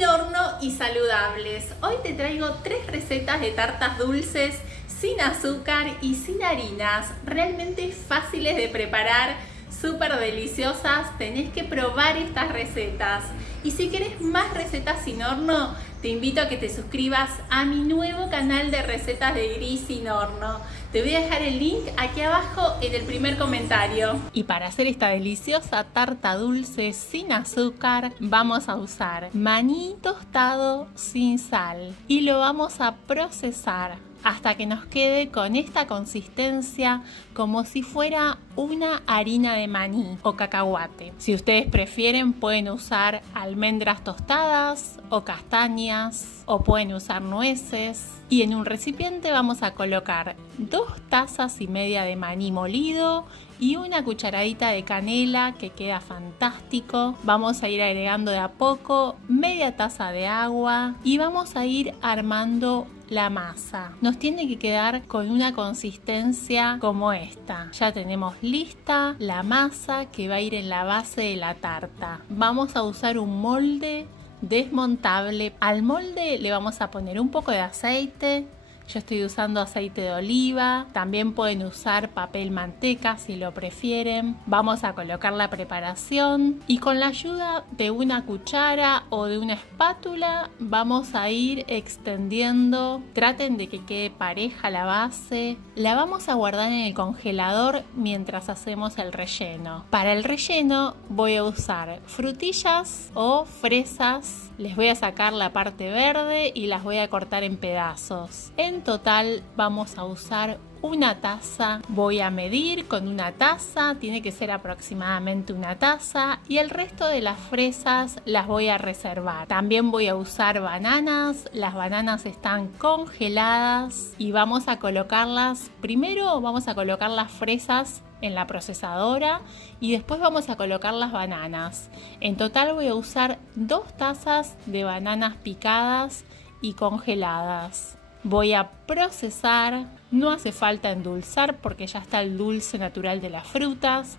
sin horno y saludables. Hoy te traigo 3 recetas de tartas dulces sin azúcar y sin harinas, realmente fáciles de preparar, súper deliciosas. Tenés que probar estas recetas. Y si querés más recetas sin horno, te invito a que te suscribas a mi nuevo canal de recetas de gris sin horno. Te voy a dejar el link aquí abajo en el primer comentario. Y para hacer esta deliciosa tarta dulce sin azúcar, vamos a usar maní tostado sin sal y lo vamos a procesar hasta que nos quede con esta consistencia como si fuera una harina de maní o cacahuate. Si ustedes prefieren, pueden usar almendras tostadas o castañas, o pueden usar nueces. Y en un recipiente vamos a colocar 2 tazas y media de maní molido y una cucharadita de canela, que queda fantástico. Vamos a ir agregando de a poco media taza de agua y vamos a ir armando la masa. Nos tiene que quedar con una consistencia como esta. Ya tenemos lista la masa que va a ir en la base de la tarta. Vamos a usar un molde desmontable. Al molde le vamos a poner un poco de aceite. Yo estoy usando aceite de oliva, también pueden usar papel manteca si lo prefieren. Vamos a colocar la preparación y con la ayuda de una cuchara o de una espátula vamos a ir extendiendo. Traten de que quede pareja la base. La vamos a guardar en el congelador mientras hacemos el relleno. Para el relleno voy a usar frutillas o fresas. Les voy a sacar la parte verde y las voy a cortar en pedazos. En total vamos a usar una taza. Voy a medir con una taza, tiene que ser aproximadamente una taza, y el resto de las fresas las voy a reservar. También voy a usar bananas. Las bananas están congeladas y vamos a colocarlas. Primero vamos a colocar las fresas en la procesadora y después vamos a colocar las bananas. En total voy a usar 2 tazas de bananas picadas y congeladas. Voy a procesar, no hace falta endulzar porque ya está el dulce natural de las frutas,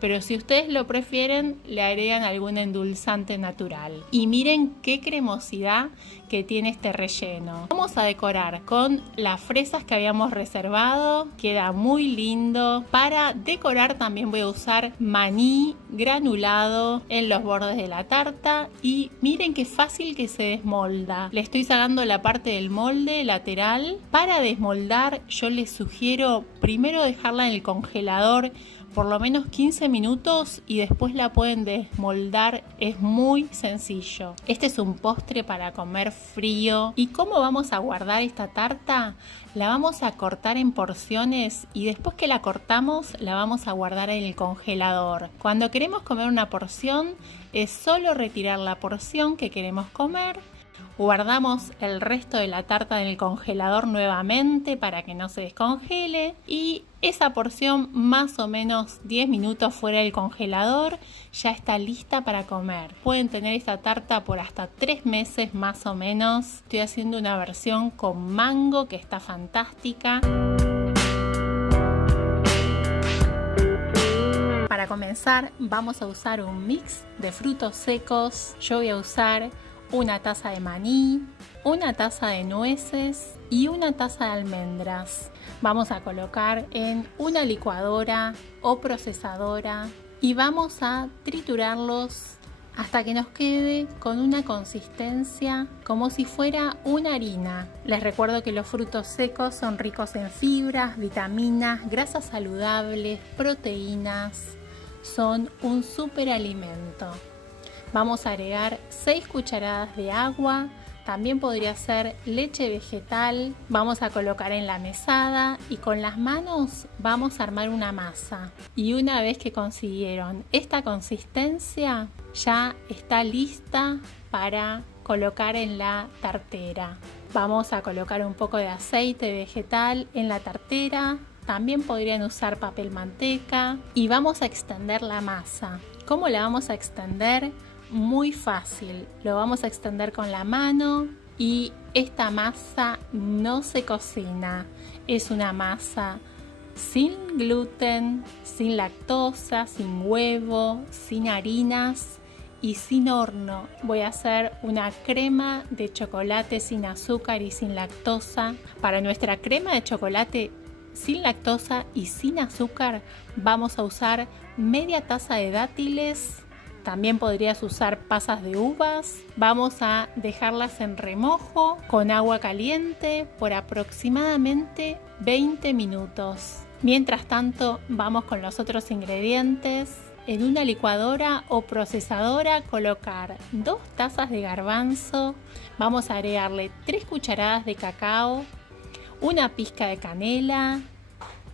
pero si ustedes lo prefieren le agregan algún endulzante natural. Y miren qué cremosidad que tiene este relleno. Vamos a decorar con las fresas que habíamos reservado, queda muy lindo. Para decorar también voy a usar maní granulado en los bordes de la tarta y miren qué fácil que se desmolda. Le estoy sacando la parte del molde lateral. Para desmoldar yo les sugiero primero dejarla en el congelador por lo menos 15 minutos y después la pueden desmoldar. Es muy sencillo. Este es un postre para comer frío. ¿Y cómo vamos a guardar esta tarta? La vamos a cortar en porciones y después que la cortamos la vamos a guardar en el congelador. Cuando queremos comer una porción es solo retirar la porción que queremos comer. Guardamos el resto de la tarta en el congelador nuevamente para que no se descongele y esa porción más o menos 10 minutos fuera del congelador ya está lista para comer. Pueden tener esta tarta por hasta 3 meses más o menos. Estoy haciendo una versión con mango que está fantástica. Para comenzar vamos a usar un mix de frutos secos. Yo voy a usar una taza de maní, una taza de nueces y una taza de almendras. Vamos a colocar en una licuadora o procesadora y vamos a triturarlos hasta que nos quede con una consistencia como si fuera una harina. Les recuerdo que los frutos secos son ricos en fibras, vitaminas, grasas saludables, proteínas. Son un superalimento. Vamos a agregar 6 cucharadas de agua, también podría ser leche vegetal. Vamos a colocar en la mesada y con las manos vamos a armar una masa. Y una vez que consiguieron esta consistencia, ya está lista para colocar en la tartera. Vamos a colocar un poco de aceite vegetal en la tartera. También podrían usar papel manteca y vamos a extender la masa. ¿Cómo la vamos a extender? Muy fácil, lo vamos a extender con la mano y esta masa no se cocina. Es una masa sin gluten, sin lactosa, sin huevo, sin harinas y sin horno. Voy a hacer una crema de chocolate sin azúcar y sin lactosa. Para nuestra crema de chocolate sin lactosa y sin azúcar vamos a usar media taza de dátiles. También podrías usar pasas de uvas. Vamos a dejarlas en remojo con agua caliente por aproximadamente 20 minutos. Mientras tanto, vamos con los otros ingredientes. En una licuadora o procesadora colocar 2 tazas de garbanzo. Vamos a agregarle 3 cucharadas de cacao, una pizca de canela,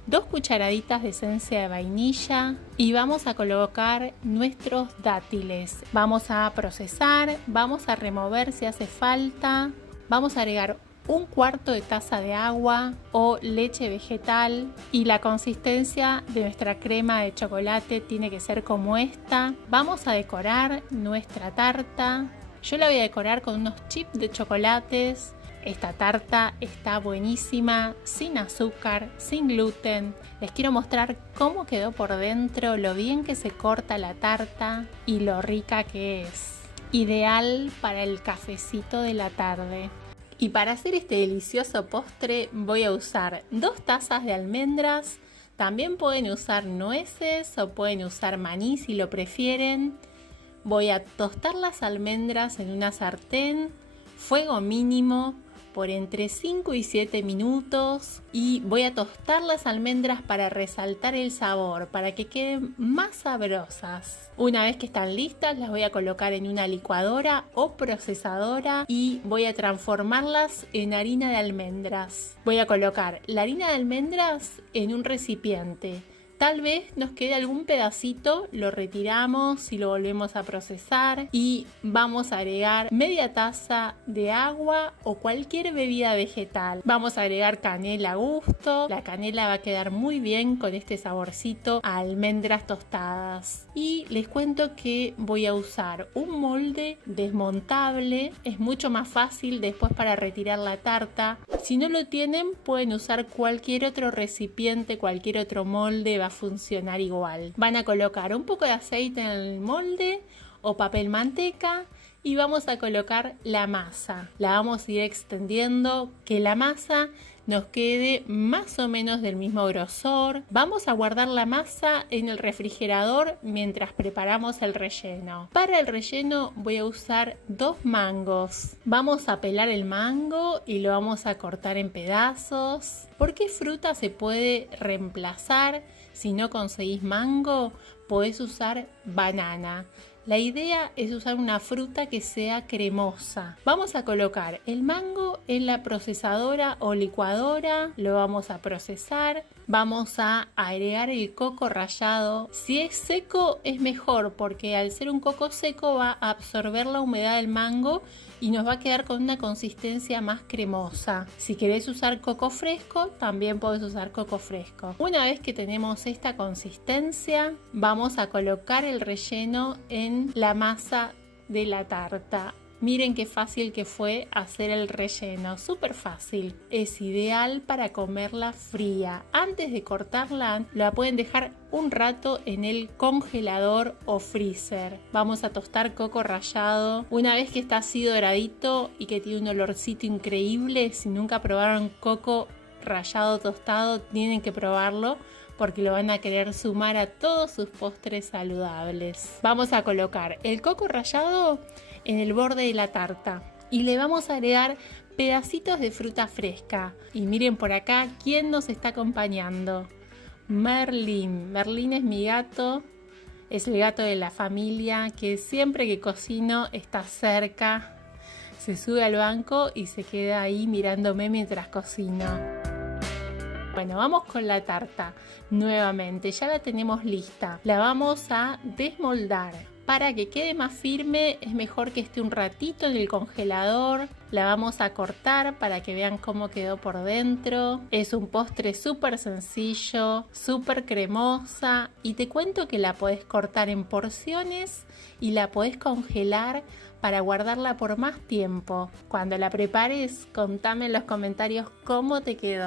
2 cucharaditas de esencia de vainilla y vamos a colocar nuestros dátiles. Vamos a procesar, vamos a remover si hace falta. Vamos a agregar 1/4 de taza de agua o leche vegetal y la consistencia de nuestra crema de chocolate tiene que ser como esta. Vamos a decorar nuestra tarta. Yo la voy a decorar con unos chips de chocolates. Esta tarta está buenísima, sin azúcar, sin gluten. Les quiero mostrar cómo quedó por dentro, lo bien que se corta la tarta y lo rica que es. Ideal para el cafecito de la tarde. Y para hacer este delicioso postre voy a usar 2 tazas de almendras. También pueden usar nueces o pueden usar maní si lo prefieren. Voy a tostar las almendras en una sartén, fuego mínimo, por entre 5 y 7 minutos y voy a tostar las almendras para resaltar el sabor, para que queden más sabrosas. Una vez que están listas las voy a colocar en una licuadora o procesadora y voy a transformarlas en harina de almendras. Voy a colocar la harina de almendras en un recipiente. Tal vez nos quede algún pedacito, lo retiramos y lo volvemos a procesar y vamos a agregar media taza de agua o cualquier bebida vegetal. Vamos a agregar canela a gusto, la canela va a quedar muy bien con este saborcito a almendras tostadas. Y les cuento que voy a usar un molde desmontable, es mucho más fácil después para retirar la tarta. Si no lo tienen pueden usar cualquier otro recipiente, cualquier otro molde, va a funcionar igual. Van a colocar un poco de aceite en el molde o papel manteca y vamos a colocar la masa. La vamos a ir extendiendo, que la masa nos quede más o menos del mismo grosor. Vamos a guardar la masa en el refrigerador mientras preparamos el relleno. Para el relleno voy a usar 2 mangos. Vamos a pelar el mango y lo vamos a cortar en pedazos. ¿Por qué fruta se puede reemplazar? Si no conseguís mango, podés usar banana. La idea es usar una fruta que sea cremosa. Vamos a colocar el mango en la procesadora o licuadora, lo vamos a procesar. Vamos a agregar el coco rallado. Si es seco es mejor porque al ser un coco seco va a absorber la humedad del mango y nos va a quedar con una consistencia más cremosa. Si querés usar coco fresco, también podés usar coco fresco. Una vez que tenemos esta consistencia, vamos a colocar el relleno en la masa de la tarta. Miren qué fácil que fue hacer el relleno, súper fácil. Es ideal para comerla fría. Antes de cortarla, la pueden dejar un rato en el congelador o freezer. Vamos a tostar coco rallado. Una vez que está así doradito y que tiene un olorcito increíble, si nunca probaron coco rallado tostado, tienen que probarlo porque lo van a querer sumar a todos sus postres saludables. Vamos a colocar el coco rallado en el borde de la tarta y le vamos a agregar pedacitos de fruta fresca. Y miren por acá quién nos está acompañando. Merlín. Merlín es mi gato, es el gato de la familia que siempre que cocino está cerca. Se sube al banco y se queda ahí mirándome mientras cocino. Bueno, vamos con la tarta nuevamente, ya la tenemos lista. La vamos a desmoldar. Para que quede más firme es mejor que esté un ratito en el congelador. La vamos a cortar para que vean cómo quedó por dentro. Es un postre súper sencillo, súper cremosa y te cuento que la podés cortar en porciones y la podés congelar para guardarla por más tiempo. Cuando la prepares, contame en los comentarios cómo te quedó.